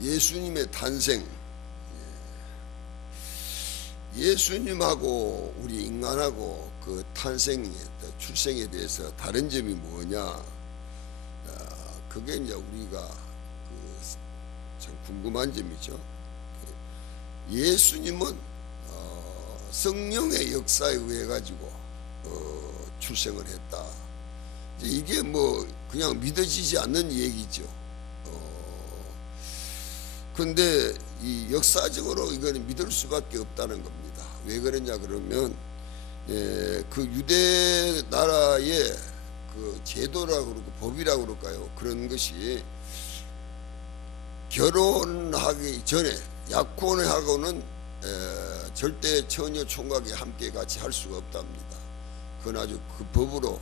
예수님의 탄생, 예수님하고 우리 인간하고 그 탄생, 출생에 대해서 다른 점이 뭐냐? 그게 이제 우리가 참 궁금한 점이죠. 예수님은 성령의 역사에 의해 가지고 출생을 했다. 이게 뭐 그냥 믿어지지 않는 얘기죠. 근데 이 역사적으로 이거는 믿을 수밖에 없다는 겁니다. 왜 그러냐 그러면 그 유대 나라의 그 제도라고 그러고 법이라고 그럴까요? 그런 것이 결혼하기 전에 약혼을 하고는 절대 처녀 총각이 함께 같이 할 수가 없답니다. 그건 아주 그 법으로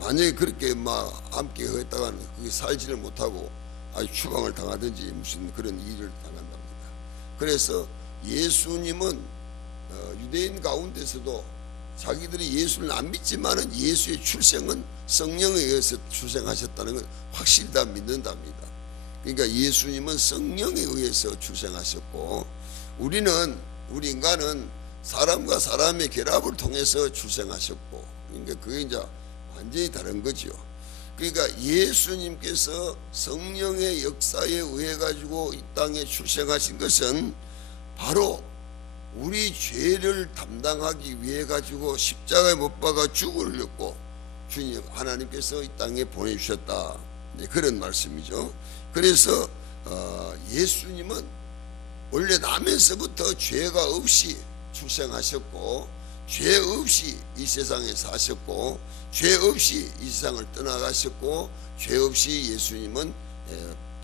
만약에 그렇게 막 함께 했다가는 그게 살지를 못하고 아주 추방을 당하든지 무슨 그런 일을 당한답니다. 그래서 예수님은 유대인 가운데서도 자기들이 예수를 안 믿지만은 예수의 출생은 성령에 의해서 출생하셨다는 건 확실히 다 믿는답니다. 그러니까 예수님은 성령에 의해서 출생하셨고 우리 인간은 사람과 사람의 결합을 통해서 출생하셨고, 그러니까 그게 이제 완전히 다른 거죠. 그러니까 예수님께서 성령의 역사에 의해 가지고 이 땅에 출생하신 것은 바로 우리 죄를 담당하기 위해 가지고 십자가에 못 박아 죽으려고 주님 하나님께서 이 땅에 보내주셨다. 그런 말씀이죠. 그래서 예수님은 원래 나면서부터 죄가 없이 출생하셨고 죄 없이 이 세상에 사셨고 죄 없이 이 세상을 떠나가셨고 죄 없이 예수님은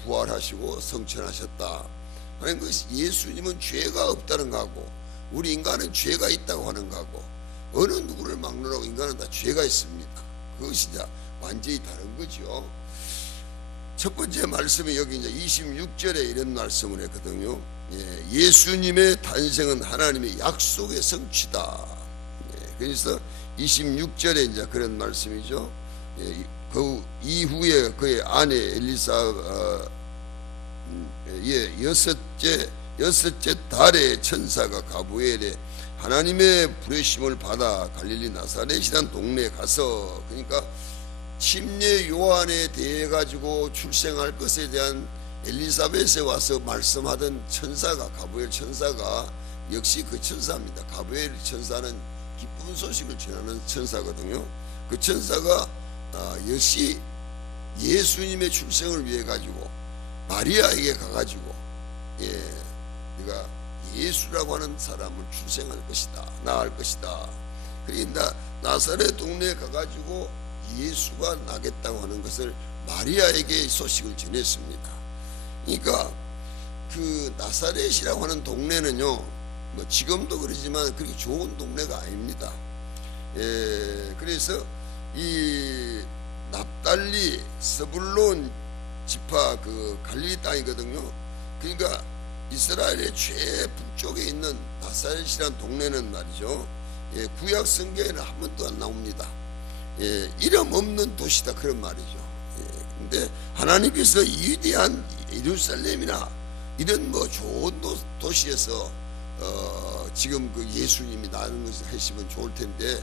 부활하시고 성천하셨다 하는 것이, 예수님은 죄가 없다는 거하고 우리 인간은 죄가 있다고 하는 거하고 어느 누구를 막론하고 인간은 다 죄가 있습니다. 그것이 이제 완전히 다른 거죠. 첫 번째 말씀이 여기 이제 26절에 이런 말씀을 했거든요. 예수님의 탄생은 하나님의 약속의 성취다. 그래서 26절에 이제 그런 말씀이죠. 그 이후에 그의 아내 여섯째 달에 천사가 가브리엘에 하나님의 부르심을 받아 갈릴리 나사렛이라는 동네에 가서, 그러니까 침례 요한에 대해 가지고 출생할 것에 대한 엘리사벳에 와서 말씀하던 천사가, 가브리엘 천사가 역시 그 천사입니다. 가브리엘 천사는 기쁜 소식을 전하는 천사거든요. 그 천사가 역시 예수님의 출생을 위해 가지고 마리아에게 가가지고 네가 예수라고 하는 사람을 출생할 것이다, 낳을 것이다. 그러니까 나사렛 동네에 가가지고 예수가 나겠다고 하는 것을 마리아에게 소식을 전했습니다. 그러니까 그 나사렛이라고 하는 동네는요, 뭐 지금도 그러지만 그렇게 좋은 동네가 아닙니다. 그래서 이 납달리 스불론 지파 그 갈릴리 땅이거든요. 그러니까 이스라엘의 최북쪽에 있는 나사렛이라는 동네는 말이죠, 구약 성경에는 한 번도 안 나옵니다. 이름 없는 도시다 그런 말이죠. 근데 하나님께서 위대한 예루살렘이나 이런 뭐 좋은 도시에서 지금 그 예수님이 나는 것을 하시면 좋을 텐데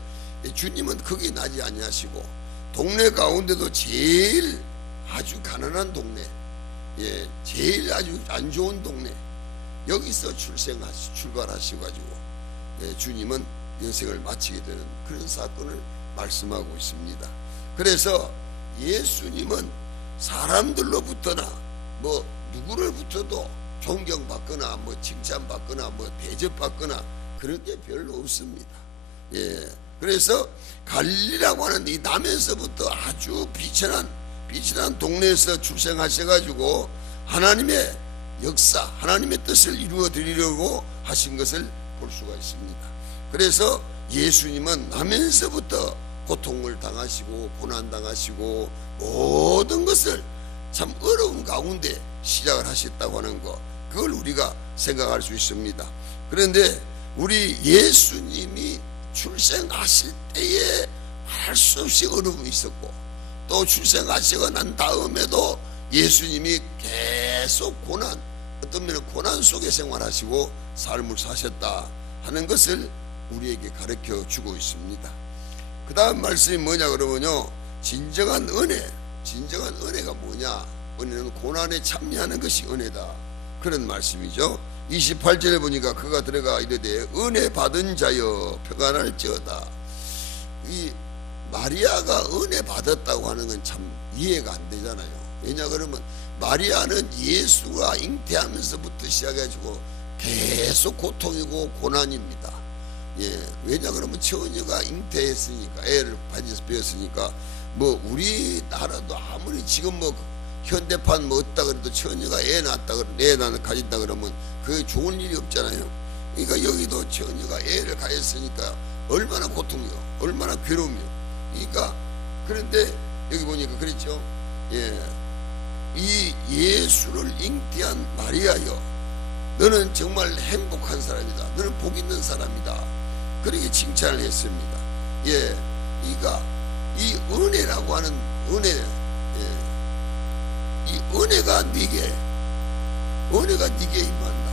주님은 거기 나지 아니하시고 동네 가운데도 제일 아주 가난한 동네, 제일 아주 안 좋은 동네, 여기서 출발하시고 가지고 주님은 인생을 마치게 되는 그런 사건을 말씀하고 있습니다. 그래서 예수님은 사람들로부터나 뭐 누구를부터도 존경받거나 뭐 칭찬받거나 뭐 대접받거나 그런 게 별로 없습니다. 그래서 갈릴리라고 하는 이 남에서부터 아주 비천한 동네에서 출생하셔가지고 하나님의 역사, 하나님의 뜻을 이루어 드리려고 하신 것을 볼 수가 있습니다. 그래서 예수님은 나면서부터 고통을 당하시고 고난당하시고 모든 것을 참 어려운 가운데 시작을 하셨다고 하는 것, 그걸 우리가 생각할 수 있습니다. 그런데 우리 예수님이 출생하실 때에 할 수 없이 어려움이 있었고 또 출생하시고 난 다음에도 예수님이 계속 고난, 어떤 면은 고난 속에 생활하시고 삶을 사셨다 하는 것을 우리에게 가르쳐 주고 있습니다. 그 다음 말씀이 뭐냐 그러면요, 진정한 은혜가 뭐냐? 은혜는 고난에 참여하는 것이 은혜다, 그런 말씀이죠. 28절에 보니까 그가 들어가 이르되 은혜 받은 자여 평안할지어다. 이 마리아가 은혜 받았다고 하는 건 참 이해가 안 되잖아요. 왜냐 그러면 마리아는 예수가 잉태하면서부터 시작해가지고 계속 고통이고 고난입니다. 예, 왜냐 그러면 처녀가 잉태했으니까, 애를 바지에서 배웠으니까, 뭐 우리나라도 아무리 지금 뭐 현대판 뭐 없다 그래도 처녀가 애 낳았다 애 가진다 그러면 그게 좋은 일이 없잖아요. 그러니까 여기도 처녀가 애를 가졌으니까 얼마나 고통이요, 얼마나 괴로움이요. 그러니까 그런데 여기 보니까 그랬죠. 예, 이 예수를 잉태한 마리아여, 너는 정말 행복한 사람이다, 너는 복 있는 사람이다, 그렇게 칭찬을 했습니다. 예, 그러니까 이 은혜라고 하는 은혜, 예, 이 은혜가 네게 임한다.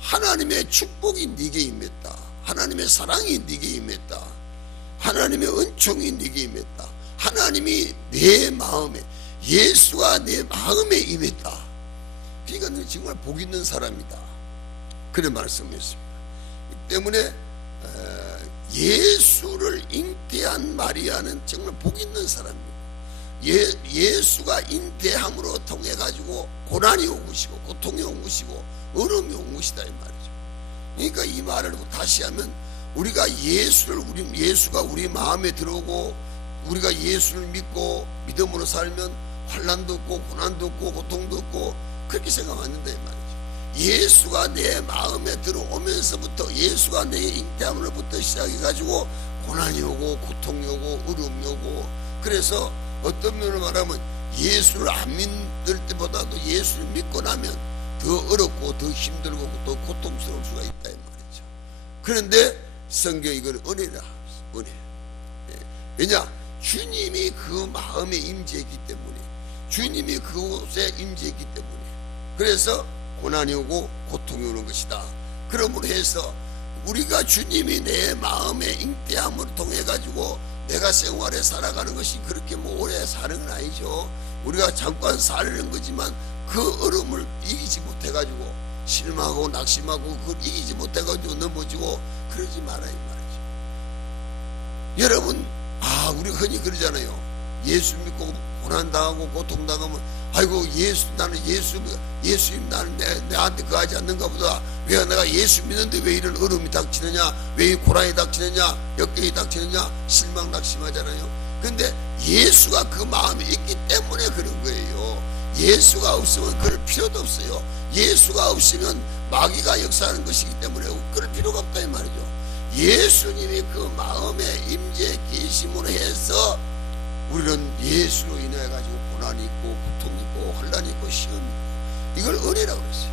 하나님의 축복이 네게 임했다. 하나님의 사랑이 네게 임했다. 하나님의 은총이 네게 임했다. 하나님이 내 마음에, 예수가 내 마음에 임했다. 그러니까 너는 정말 복 있는 사람이다, 그런 말씀이었습니다. 때문에 예수를 잉태한 마리아는 정말 복 있는 사람입니다. 예수가 잉태함으로 통해 가지고 고난이 온 것이고 고통이 온 것이고 어려움이 온 것이다 이 말이죠. 그러니까 이 말을 다시 하면 우리가 예수가 우리 마음에 들어오고 우리가 예수를 믿고 믿음으로 살면 환난도 없고 고난도 없고 고통도 없고 그렇게 생각하는데 이 말이죠. 예수가 내 마음에 들어오면서부터, 예수가 내 잉태함으로부터 시작해가지고 고난이 오고 고통이 오고 어려움이 오고, 그래서 어떤 면으로 말하면 예수를 안 믿을 때보다도 예수를 믿고 나면 더 어렵고 더 힘들고 더 고통스러울 수가 있다 이 말이죠. 그런데 성경이 이걸 은혜라, 은혜. 왜냐? 주님이 그 마음에 임재했기 때문에, 주님이 그곳에 임재했기 때문에, 그래서 고난이 오고 고통이 오는 것이다. 그러므로 해서 우리가 주님이 내 마음에 잉태함을 통해 가지고 내가 생활에 살아가는 것이 그렇게 뭐 오래 사는 건 아니죠. 우리가 잠깐 사는 거지만 그 어려움을 이기지 못해 가지고 실망하고 낙심하고 그걸 이기지 못해 가지고 넘어지고 그러지 말아야 말이죠. 여러분, 우리가 흔히 그러잖아요. 예수 믿고 고난당하고 고통당하면 아이고 나는 예수님 나는 내한테 그하지 않는가 보다, 왜 내가 예수 믿는데 왜 이런 어려움이 닥치느냐, 왜 이 고난이 닥치느냐, 역경이 닥치느냐, 실망 낙심하잖아요. 근데 예수가 그 마음이 있기 때문에 그런 거예요. 예수가 없으면 그럴 필요도 없어요. 예수가 없으면 마귀가 역사하는 것이기 때문에 그럴 필요가 없다 이 말이죠. 예수님이 그 마음에 임재 계심으로 해서 우리는 예수로 인해 가지고 고난이 있고 고통이 있고 환난이 있고 시험이 있고 이걸 은혜라고 그랬어요.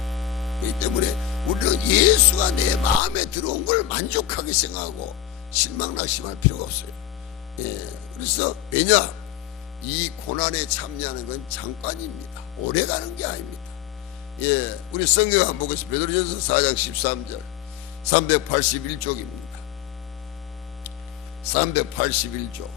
그렇기 때문에 우리는 예수가 내 마음에 들어온 걸 만족하게 생각하고 실망 낙심할 필요가 없어요. 예, 그래서 왜냐? 이 고난에 참여하는 건 잠깐입니다. 오래 가는 게 아닙니다. 예, 우리 성경 한번 보겠습니다. 베드로전서 4장 13절 381쪽입니다. 381쪽.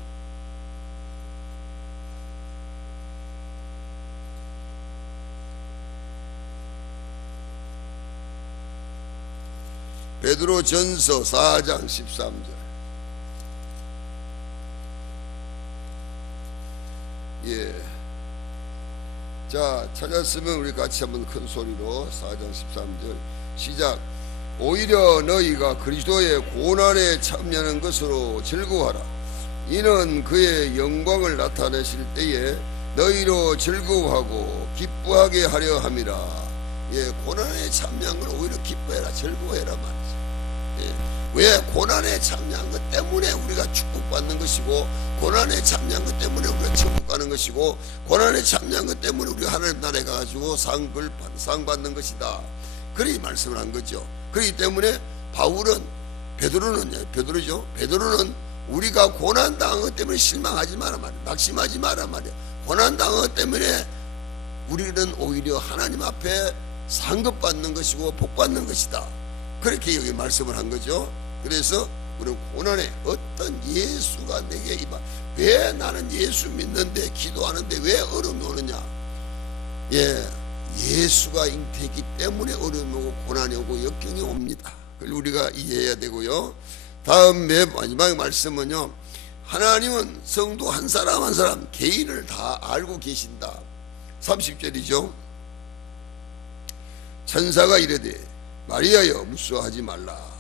베드로전서 4장 13절. 예. 자, 찾았으면 우리 같이 한번 큰 소리로 4장 13절 시작. 오히려 너희가 그리스도의 고난에 참여하는 것으로 즐거워하라. 이는 그의 영광을 나타내실 때에 너희로 즐거워하고 기뻐하게 하려 함이라. 예, 고난에 참여한 걸 오히려 기뻐해라, 즐거워해라 말이죠. 예, 왜? 고난에 참여한 것 때문에 우리가 축복받는 것이고, 고난에 참여한 것 때문에 우리가 천국 가는 것이고, 고난에 참여한 것 때문에 우리가 하나님 나라에 가가지고 상 받는 것이다. 그리 말씀을 한 거죠. 그렇기 때문에 베드로는 우리가 고난당한 것 때문에 실망하지 마라 말이야. 낙심하지 마라 말이야. 고난당한 것 때문에 우리는 오히려 하나님 앞에 상급받는 것이고 복받는 것이다. 그렇게 여기 말씀을 한 거죠. 그래서 우리는 고난에 어떤 예수가 내게 임하. 왜 나는 예수 믿는데 기도하는데 왜 어려움이 오느냐? 예수가 잉태했기 때문에 어려움이 오고 고난이 오고 역경이 옵니다. 그걸 우리가 이해해야 되고요. 다음 마지막 말씀은요, 하나님은 성도 한 사람 한 사람 개인을 다 알고 계신다. 30절이죠. 천사가 이르되 마리아여 무서워하지 말라.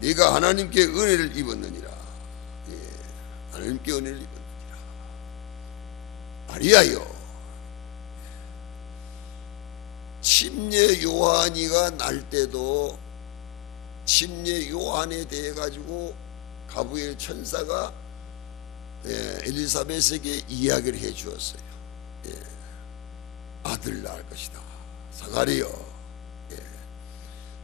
네가 하나님께 은혜를 입었느니라. 하나님께 은혜를 입었느니라. 마리아여, 침례 요한이가 날 때도 침례 요한에 대해 가지고 가브리엘 천사가 엘리사벳에게 이야기를 해 주었어요. 아들 낳을 것이다. 사가리여.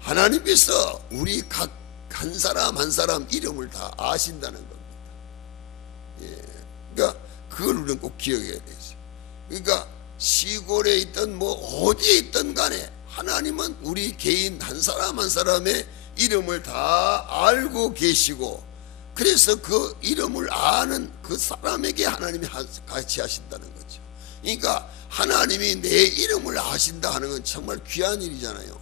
하나님께서 우리 각 한 사람 한 사람 이름을 다 아신다는 겁니다. 그러니까 그걸 우리는 꼭 기억해야 되겠어요. 그러니까 시골에 있든 뭐 어디에 있든 간에 하나님은 우리 개인 한 사람 한 사람의 이름을 다 알고 계시고, 그래서 그 이름을 아는 그 사람에게 하나님이 같이 하신다는 거죠. 그러니까 하나님이 내 이름을 아신다 하는 건 정말 귀한 일이잖아요.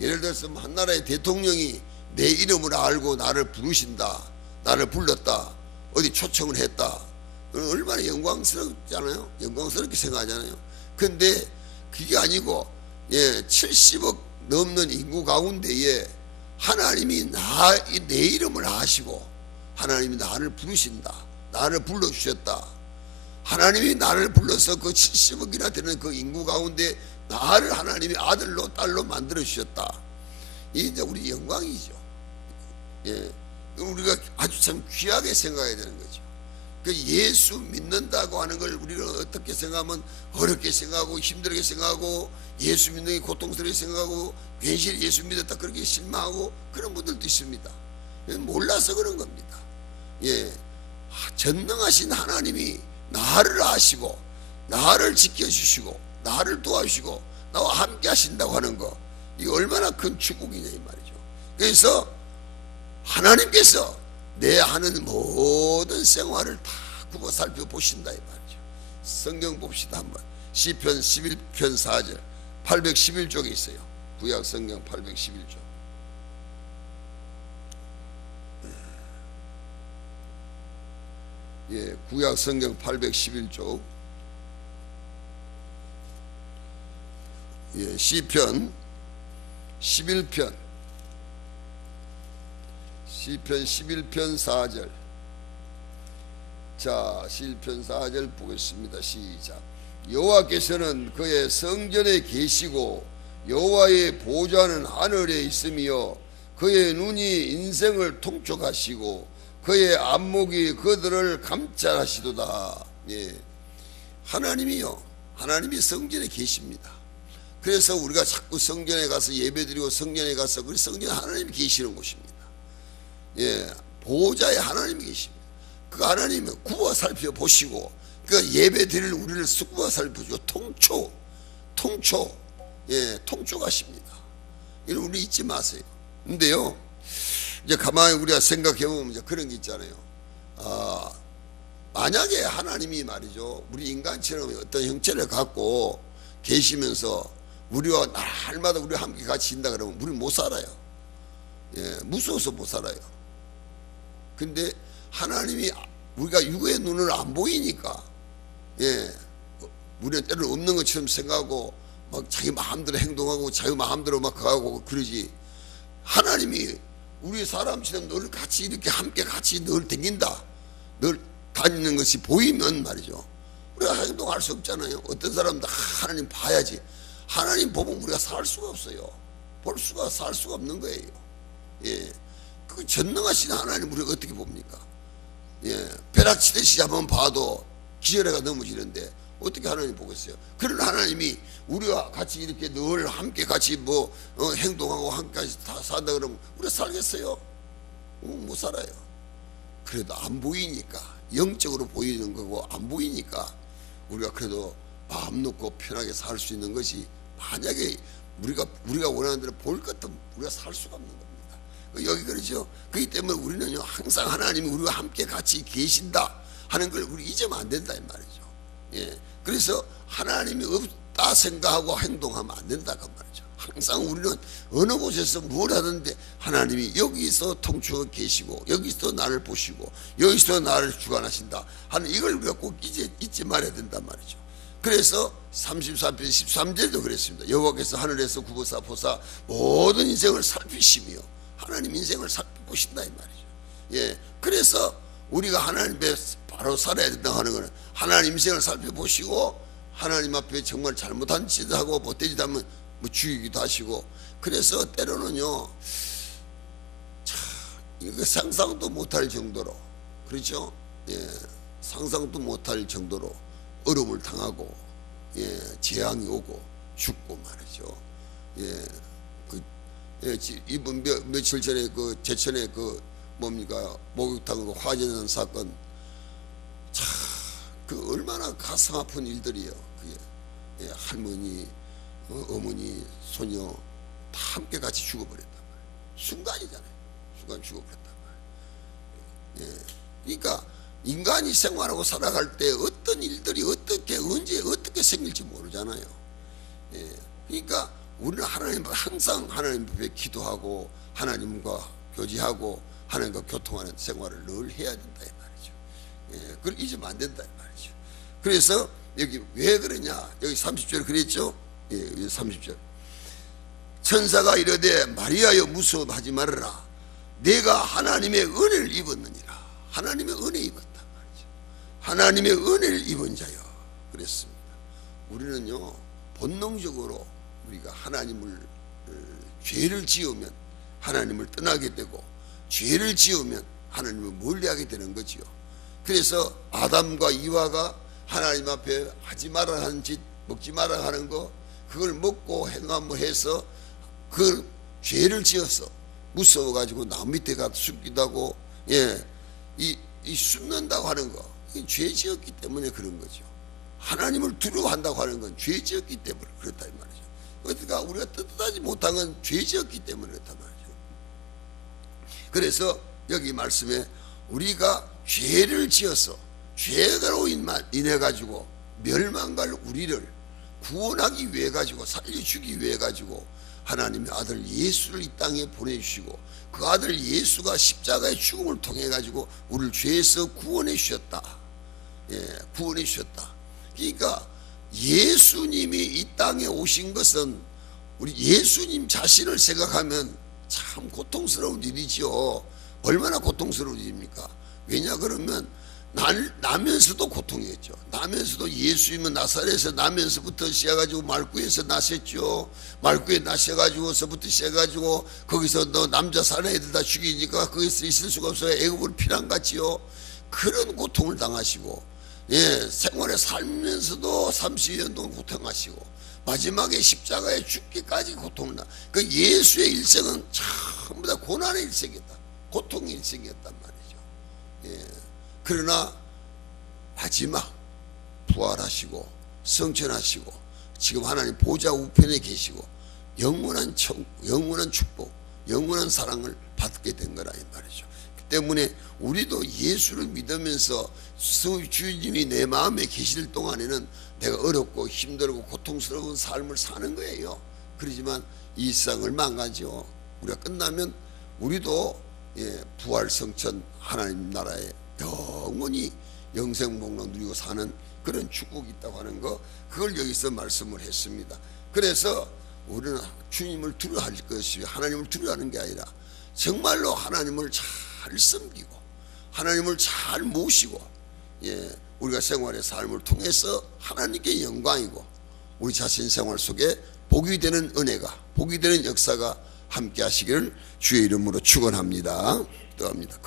예를 들어서 한 나라의 대통령이 내 이름을 알고 나를 부르신다, 나를 불렀다, 어디 초청을 했다, 얼마나 영광스럽잖아요. 영광스럽게 생각하잖아요. 근데 그게 아니고 70억 넘는 인구 가운데에 하나님이 내 이름을 아시고 하나님이 나를 부르신다, 나를 불러주셨다. 하나님이 나를 불러서 그 70억이나 되는 그 인구 가운데 나를 하나님이 아들로 딸로 만들어 주셨다. 이게 이제 우리 영광이죠. 우리가 아주 참 귀하게 생각해야 되는 거죠. 그 예수 믿는다고 하는 걸 우리가 어떻게 생각하면 어렵게 생각하고 힘들게 생각하고 예수 믿는 게 고통스럽게 생각하고 괜시리 예수 믿었다 그렇게 실망하고 그런 분들도 있습니다. 몰라서 그런 겁니다. 전능하신 하나님이 나를 아시고 나를 지켜주시고 나를 도와주시고 나와 함께 하신다고 하는 거, 이거 얼마나 큰 축복이냐 이 말이죠. 그래서 하나님께서 내 하는 모든 생활을 다 굽어 살펴보신다 이 말이죠. 성경 봅시다 한번. 시편 11편 4절 811쪽에 있어요. 구약 성경 811쪽. 구약 성경 811쪽. 시편 11편 시편 11편 4절. 자, 시편 4절 보겠습니다. 시작. 여호와께서는 그의 성전에 계시고 여호와의 보좌는 하늘에 있으며 그의 눈이 인생을 통촉하시고 그의 안목이 그들을 감찰하시도다. 하나님이요, 하나님이 성전에 계십니다. 그래서 우리가 자꾸 성전에 가서 예배드리고 성전에 가서 그 성전에 하나님이 계시는 곳입니다. 보호자에 하나님이 계십니다. 그 하나님을 굽어 살펴보시고 그 예배드릴 우리를 굽어 살펴주고 통촉하십니다. 이런 우리 잊지 마세요. 근데요, 이제 가만히 우리가 생각해 보면 이제 그런 게 있잖아요. 만약에 하나님이 말이죠, 우리 인간처럼 어떤 형체를 갖고 계시면서 우리와 날마다 우리와 함께 같이 있다 그러면 우리 못 살아요. 무서워서 못 살아요. 근데 하나님이 우리가 육의 눈을 안 보이니까 우리는 때로 없는 것처럼 생각하고 막 자기 마음대로 행동하고 자기 마음대로 막 가고 그러지, 하나님이 우리 사람처럼 늘 같이 이렇게 함께 같이 늘 다닌다, 늘 다니는 것이 보이면 말이죠, 우리가 행동할 수 없잖아요. 어떤 사람도 하나님 봐야지, 하나님 보면 우리가 살 수가 없어요. 살 수가 없는 거예요. 그 전능하신 하나님 우리가 어떻게 봅니까? 벼락치듯이 한번 봐도 기절해가 넘어지는데 어떻게 하나님 보겠어요? 그런 하나님이 우리와 같이 이렇게 늘 함께 같이 행동하고 함께 다 산다 그러면 우리가 살겠어요? 못 살아요. 그래도 안 보이니까, 영적으로 보이는 거고 안 보이니까 우리가 그래도 마음 놓고 편하게 살 수 있는 것이, 만약에 우리가 원하는 대로 볼 것도 우리가 살 수가 없는 겁니다. 여기 그러죠. 그렇기 때문에 우리는요, 항상 하나님이 우리와 함께 같이 계신다 하는 걸 우리 잊으면 안 된다 이 말이죠. 예, 그래서 하나님이 없다 생각하고 행동하면 안 된다 그 말이죠. 항상 우리는 어느 곳에서 뭘 하든지 하나님이 여기서 통치하고 계시고, 여기서 나를 보시고, 여기서 나를 주관하신다 하는 이걸 우리가 꼭 잊지 말아야 된단 말이죠. 그래서 34편 13절도 그랬습니다. 여호와께서 하늘에서 구보사 보사 모든 인생을 살피시며, 하나님 인생을 살펴보신다 이 말이죠. 예, 그래서 우리가 하나님의 바로 살아야 된다 하는 것은 하나님 인생을 살펴보시고, 하나님 앞에 정말 잘못한 짓을 하고 못된 짓 하면 죽이기도 하시고, 그래서 때로는요, 이거 상상도 못할 정도로, 그렇죠? 예, 상상도 못할 정도로 어려움을 당하고, 예, 재앙이 오고 죽고 말이죠. 이번 며칠 전에 제천에 뭡니까, 목욕탕 화재난 사건, 참 얼마나 가슴 아픈 일들이에요. 그게, 예, 할머니, 어머니, 소녀 다 함께 같이 죽어버렸단 말이에요. 순간이잖아요. 순간 죽어버렸단 말이에요. 예, 그러니까 인간이 생활하고 살아갈 때 어떤 일들이 어떻게 언제 어떻게 생길지 모르잖아요. 예, 그러니까 우리는 항상 하나님 앞에 기도하고 하나님과 교제하고 하나님과 교통하는 생활을 늘 해야 된다 이 말이죠. 예, 그걸 잊으면 안 된다 이 말이죠. 그래서 여기 왜 그러냐, 여기 30절 그랬죠. 예, 30절 천사가 이르되 마리아여 무서워하지 말아라, 내가 하나님의 은혜를 입었느니라. 하나님의 은혜 입었단 말이죠. 하나님의 은혜를 입은 자여 그랬습니다. 우리는요, 본능적으로 우리가 죄를 지으면 하나님을 떠나게 되고, 죄를 지으면 하나님을 멀리하게 되는 거지요. 그래서 아담과 이와가 하나님 앞에 하지 말아야 하는 짓, 먹지 말아야 하는 거, 그걸 먹고 행함을 해서 그 죄를 지어서 무서워가지고 나무 밑에 가서 숨기도 하고, 예, 이 숨는다고 하는 거, 죄 지었기 때문에 그런 거죠. 하나님을 두려워한다고 하는 건 죄 지었기 때문에 그렇다 이 말이죠. 그러니까 우리가 뜻하지 못한 건 죄 지었기 때문에 그렇단 말이죠. 그래서 여기 말씀에 우리가 죄를 지어서 죄로 인해 가지고 멸망갈 우리를 구원하기 위해 가지고, 살려주기 위해 가지고 하나님의 아들 예수를 이 땅에 보내주시고, 그 아들 예수가 십자가의 죽음을 통해 가지고 우리를 죄에서 구원해 주셨다. 예, 구원해 주셨다. 그러니까 예수님이 이 땅에 오신 것은 우리 예수님 자신을 생각하면 참 고통스러운 일이죠. 얼마나 고통스러운 일입니까? 왜냐 그러면 나면서도 고통이었죠. 나면서도 예수님은 나사렛에서 나면서부터 시작해가지고 말구에서 나셨죠. 말구에 나셔가지고서부터 시작해가지고 거기서 너 남자 사는 애들 다 죽이니까 거기서 있을 수가 없어요. 애굽으로 피난갔지요. 그런 고통을 당하시고, 예, 생활에 살면서도 30년 동안 고통하시고, 마지막에 십자가에 죽기까지 고통을 그 예수의 일생은 전부 다 고난의 일생이었다. 고통의 일생이었단 말이죠. 예. 그러나 마지막 부활하시고 성천하시고 지금 하나님 보좌 우편에 계시고 영원한 축복, 영원한 사랑을 받게 된 거라 이 말이죠. 그 때문에 우리도 예수를 믿으면서 주님이 내 마음에 계실 동안에는 내가 어렵고 힘들고 고통스러운 삶을 사는 거예요. 그러지만 이 세상 얼마 안 가죠. 우리가 끝나면 우리도, 예, 부활 성천 하나님 나라에 영원히 영생복락 누리고 사는 그런 축복이 있다고 하는 거, 그걸 여기서 말씀을 했습니다. 그래서 우리는 주님을 두려워할 것이 하나님을 두려워하는 게 아니라 정말로 하나님을 잘 섬기고 하나님을 잘 모시고, 예, 우리가 생활의 삶을 통해서 하나님께 영광이고 우리 자신 생활 속에 복이 되는 은혜가, 복이 되는 역사가 함께 하시기를 주의 이름으로 축원합니다. 기도합니다.